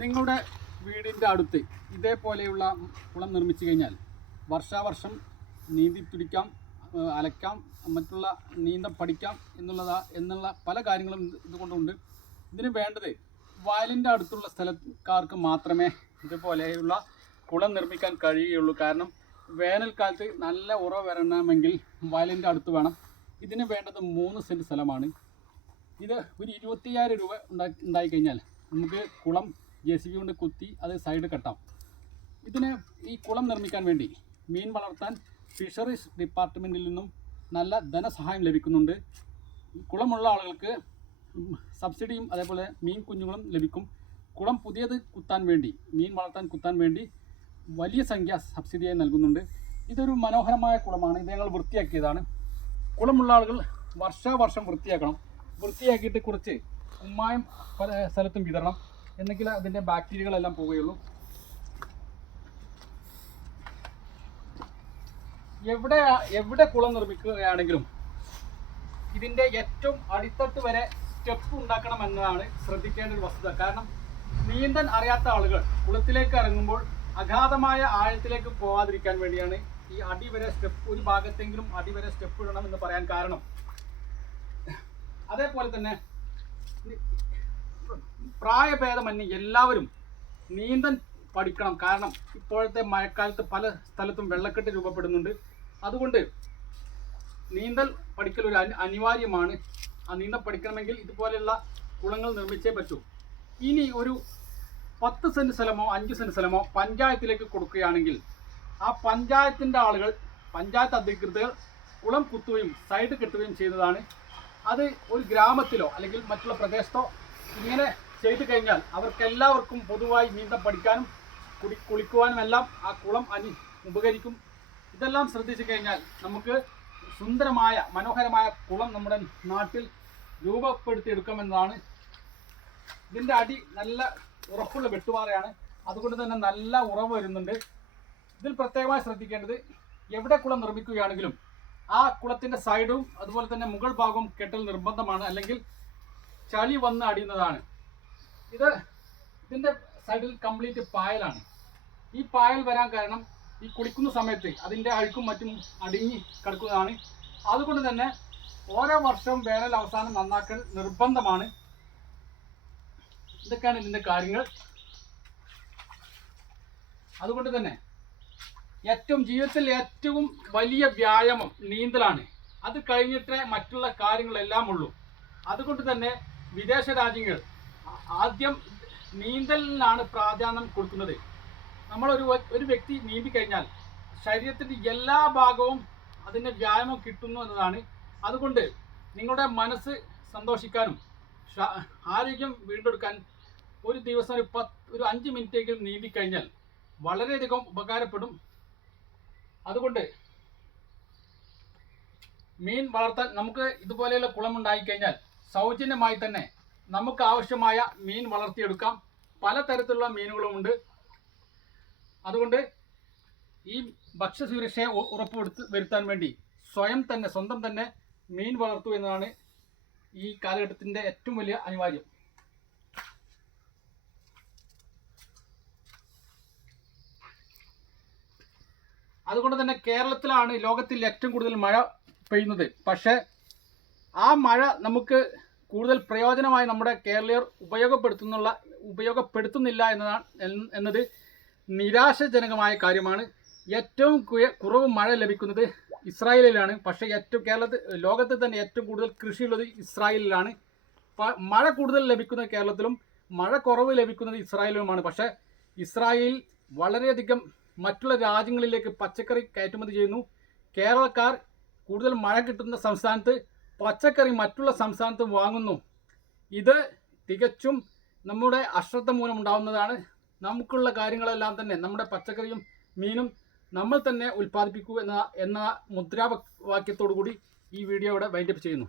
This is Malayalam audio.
നിങ്ങളുടെ വീടിന്റെ അടുത്ത് ഇതേപോലെയുള്ള കുളം നിർമ്മിച്ചു കഴിഞ്ഞാൽ വർഷാവർഷം നീന്തി തുടിക്കാം അലക്കാം മറ്റുള്ള നീന്തം പഠിക്കാം എന്നുള്ളതാ എന്നുള്ള പല കാര്യങ്ങളും ഇത് ഇതുകൊണ്ടുണ്ട്. ഇതിന് വേണ്ടത് വയലിന്റെ അടുത്തുള്ള സ്ഥലക്കാർക്ക് മാത്രമേ ഇതുപോലെയുള്ള കുളം നിർമ്മിക്കാൻ കഴിയുകയുള്ളൂ. കാരണം വേനൽക്കാലത്ത് നല്ല ഉറവ് വരണമെങ്കിൽ വയലിന്റെ അടുത്ത് വേണം. ഇതിന് വേണ്ടത് മൂന്ന് സെന്റ് സ്ഥലമാണ്. ഇത് ഒരു ഇരുപത്തിയ്യായിരം രൂപ ഉണ്ടായി കഴിഞ്ഞാൽ നമുക്ക് കുളം ജെ സി ബി കൊണ്ട് കുത്തി അത് സൈഡ് കെട്ടാം. ഇതിന് ഈ കുളം നിർമ്മിക്കാൻ വേണ്ടി മീൻ വളർത്താൻ ഫിഷറീസ് ഡിപ്പാർട്ട്മെന്റിൽ നിന്നും നല്ല ധനസഹായം ലഭിക്കുന്നുണ്ട്. കുളമുള്ള ആളുകൾക്ക് സബ്സിഡിയും അതേപോലെ മീൻ കുഞ്ഞുങ്ങളും ലഭിക്കും. കുളം പുതിയത് കുത്താൻ വേണ്ടി മീൻ വളർത്താൻ കുത്താൻ വേണ്ടി വലിയ സംഖ്യ സബ്സിഡിയായി നൽകുന്നുണ്ട്. ഇതൊരു മനോഹരമായ കുളമാണ്. ഇത് ഞങ്ങൾ വൃത്തിയാക്കിയതാണ്. കുളമുള്ള ആളുകൾ വർഷാവർഷം വൃത്തിയാക്കണം. വൃത്തിയാക്കിയിട്ട് കുറച്ച് ഉമ്മായം പല സ്ഥലത്തും വിതരണം എന്നെങ്കിൽ അതിന്റെ ബാക്ടീരിയകളെല്ലാം പോവുകയുള്ളൂ. എവിടെ എവിടെ കുളം നിർമ്മിക്കുകയാണെങ്കിലും ഇതിന്റെ ഏറ്റവും അടിത്തട്ട് വരെ സ്റ്റെപ്പ് ഉണ്ടാക്കണം എന്നതാണ് ശ്രദ്ധിക്കേണ്ട ഒരു വസ്തുത. കാരണം നീന്തൻ അറിയാത്ത ആളുകൾ കുളത്തിലേക്ക് ഇറങ്ങുമ്പോൾ അഗാധമായ ആഴത്തിലേക്ക് പോവാതിരിക്കാൻ വേണ്ടിയാണ് ഈ അടിവരെ സ്റ്റെപ്പ് ഒരു ഭാഗത്തെങ്കിലും അടിവരെ സ്റ്റെപ്പ് ഇടണം എന്ന് പറയാൻ കാരണം. അതേപോലെ തന്നെ പ്രായഭേദമന്യേ എല്ലാവരും നീന്തൻ പഠിക്കണം. കാരണം ഇപ്പോഴത്തെ മഴക്കാലത്ത് പല സ്ഥലത്തും വെള്ളക്കെട്ട് രൂപപ്പെടുന്നുണ്ട്. അതുകൊണ്ട് നീന്തൽ പഠിക്കൽ ഒരു അനിവാര്യമാണ്. ആ നീന്തൽ പഠിക്കണമെങ്കിൽ ഇതുപോലെയുള്ള കുളങ്ങൾ നിർമ്മിച്ചേ പറ്റൂ. ഇനി ഒരു പത്ത് സെന്റ് സ്ഥലമോ അഞ്ച് സെന്റ് സ്ഥലമോ പഞ്ചായത്തിലേക്ക് കൊടുക്കുകയാണെങ്കിൽ ആ പഞ്ചായത്തിന്റെ ആളുകൾ പഞ്ചായത്ത് അധികൃതർ കുളം കുത്തുകയും സൈഡ് കെട്ടുകയും ചെയ്തതാണ് അത് ഒരു ഗ്രാമത്തിലോ അല്ലെങ്കിൽ മറ്റുള്ള പ്രദേശത്തോ ഇങ്ങനെ ചെയ്തു കഴിഞ്ഞാൽ അവർക്കെല്ലാവർക്കും പൊതുവായി നീന്തം പഠിക്കാനും കുടി കുളിക്കുവാനും എല്ലാം ആ കുളം അനി ഉപകരിക്കും. ഇതെല്ലാം ശ്രദ്ധിച്ചു കഴിഞ്ഞാൽ നമുക്ക് സുന്ദരമായ മനോഹരമായ കുളം നമ്മുടെ നാട്ടിൽ രൂപപ്പെടുത്തിയെടുക്കുമെന്നതാണ്. ഇതിന്റെ അടി നല്ല ഉറപ്പുള്ള വെട്ടുപാറയാണ്. അതുകൊണ്ട് തന്നെ നല്ല ഉറവ് വരുന്നുണ്ട്. ഇതിൽ പ്രത്യേകമായി ശ്രദ്ധിക്കേണ്ടത് എവിടെ കുളം നിർമ്മിക്കുകയാണെങ്കിലും ആ കുളത്തിന്റെ സൈഡും അതുപോലെ തന്നെ മുകൾ ഭാഗവും കെട്ടൽ നിർബന്ധമാണ്. അല്ലെങ്കിൽ ചളി വന്ന് അടിയുന്നതാണ്. ഇത് ഇതിന്റെ സൈഡിൽ കംപ്ലീറ്റ് പായലാണ്. ഈ പായൽ വരാൻ കാരണം ഈ കുളിക്കുന്ന സമയത്ത് അതിന്റെ അഴുക്കും മറ്റും അടിഞ്ഞ് കിടക്കുന്നതാണ്. അതുകൊണ്ട് തന്നെ ഓരോ വർഷവും വേനൽ അവസാനം നന്നാക്കൽ നിർബന്ധമാണ്. ഇതൊക്കെയാണ് ഇതിന്റെ കാര്യങ്ങൾ. അതുകൊണ്ട് തന്നെ ഏറ്റവും ജീവിതത്തിൽ ഏറ്റവും വലിയ വ്യായാമം നീന്തലാണ്. അത് കഴിഞ്ഞിട്ടേ മറ്റുള്ള കാര്യങ്ങളെല്ലാം ഉള്ളൂ. അതുകൊണ്ട് തന്നെ വിദേശ രാജ്യങ്ങൾ ആദ്യം നീന്തലിനാണ് പ്രാധാന്യം കൊടുക്കുന്നത്. നമ്മളൊരു ഒരു വ്യക്തി നീന്തി കഴിഞ്ഞാൽ ശരീരത്തിന്റെ എല്ലാ ഭാഗവും അതിന്റെ വ്യായാമം കിട്ടുന്നു എന്നതാണ്. അതുകൊണ്ട് നിങ്ങളുടെ മനസ്സ് സന്തോഷിക്കാനും ആരോഗ്യം വീണ്ടെടുക്കാൻ ഒരു ദിവസം ഒരു പത്ത് ഒരു അഞ്ച് മിനിറ്റെങ്കിലും നീന്തി കഴിഞ്ഞാൽ വളരെയധികം ഉപകാരപ്പെടും. അതുകൊണ്ട് മീൻ വളർത്താൻ നമുക്ക് ഇതുപോലെയുള്ള കുളം ഉണ്ടായിക്കഴിഞ്ഞാൽ സൗജന്യമായി തന്നെ നമുക്ക് ആവശ്യമായ മീൻ വളർത്തിയെടുക്കാം. പലതരത്തിലുള്ള മീനുകളുമുണ്ട്. അതുകൊണ്ട് ഈ ഭക്ഷ്യസുരക്ഷയെ ഉറപ്പുവരുത്ത് വരുത്താൻ വേണ്ടി സ്വയം തന്നെ സ്വന്തം തന്നെ മീൻ വളർത്തു എന്നതാണ് ഈ കാലഘട്ടത്തിന്റെ ഏറ്റവും വലിയ അനിവാര്യം. അതുകൊണ്ട് തന്നെ കേരളത്തിലാണ് ലോകത്തിൽ ഏറ്റവും കൂടുതൽ മഴ പെയ്യുന്നത്. പക്ഷേ ആ മഴ നമുക്ക് കൂടുതൽ പ്രയോജനമായി നമ്മുടെ കേരളീയർ ഉപയോഗപ്പെടുത്തുന്നുള്ള ഉപയോഗപ്പെടുത്തുന്നില്ല എന്നതാണ് എന്നത് നിരാശജനകമായ കാര്യമാണ്. ഏറ്റവും കുറവ് മഴ ലഭിക്കുന്നത് ഇസ്രായേലിലാണ്. പക്ഷേ ഏറ്റവും കേരളത്തിൽ ലോകത്തിൽ തന്നെ ഏറ്റവും കൂടുതൽ കൃഷിയുള്ളത് ഇസ്രായേലിലാണ്. മഴ കൂടുതൽ ലഭിക്കുന്നത് കേരളത്തിലും മഴ കുറവ് ലഭിക്കുന്നത് ഇസ്രായേലിലുമാണ് പക്ഷേ ഇസ്രായേൽ വളരെയധികം മറ്റുള്ള രാജ്യങ്ങളിലേക്ക് പച്ചക്കറി കയറ്റുമതി ചെയ്യുന്നു. കേരളക്കാർ കൂടുതൽ മഴ കിട്ടുന്ന സംസ്ഥാനത്ത് പച്ചക്കറി മറ്റുള്ള സംസ്ഥാനത്ത് വാങ്ങുന്നു. ഇത് തികച്ചും നമ്മുടെ അശ്രദ്ധ മൂലം ഉണ്ടാവുന്നതാണ്. നമുക്കുള്ള കാര്യങ്ങളെല്ലാം തന്നെ നമ്മുടെ പച്ചക്കറിയും മീനും നമ്മൾ തന്നെ ഉൽപ്പാദിപ്പിക്കൂ എന്ന എന്ന മുദ്രാവാക്യത്തോടു കൂടി ഈ വീഡിയോ ഇവിടെ വൈൻഡപ്പ് ചെയ്യുന്നു.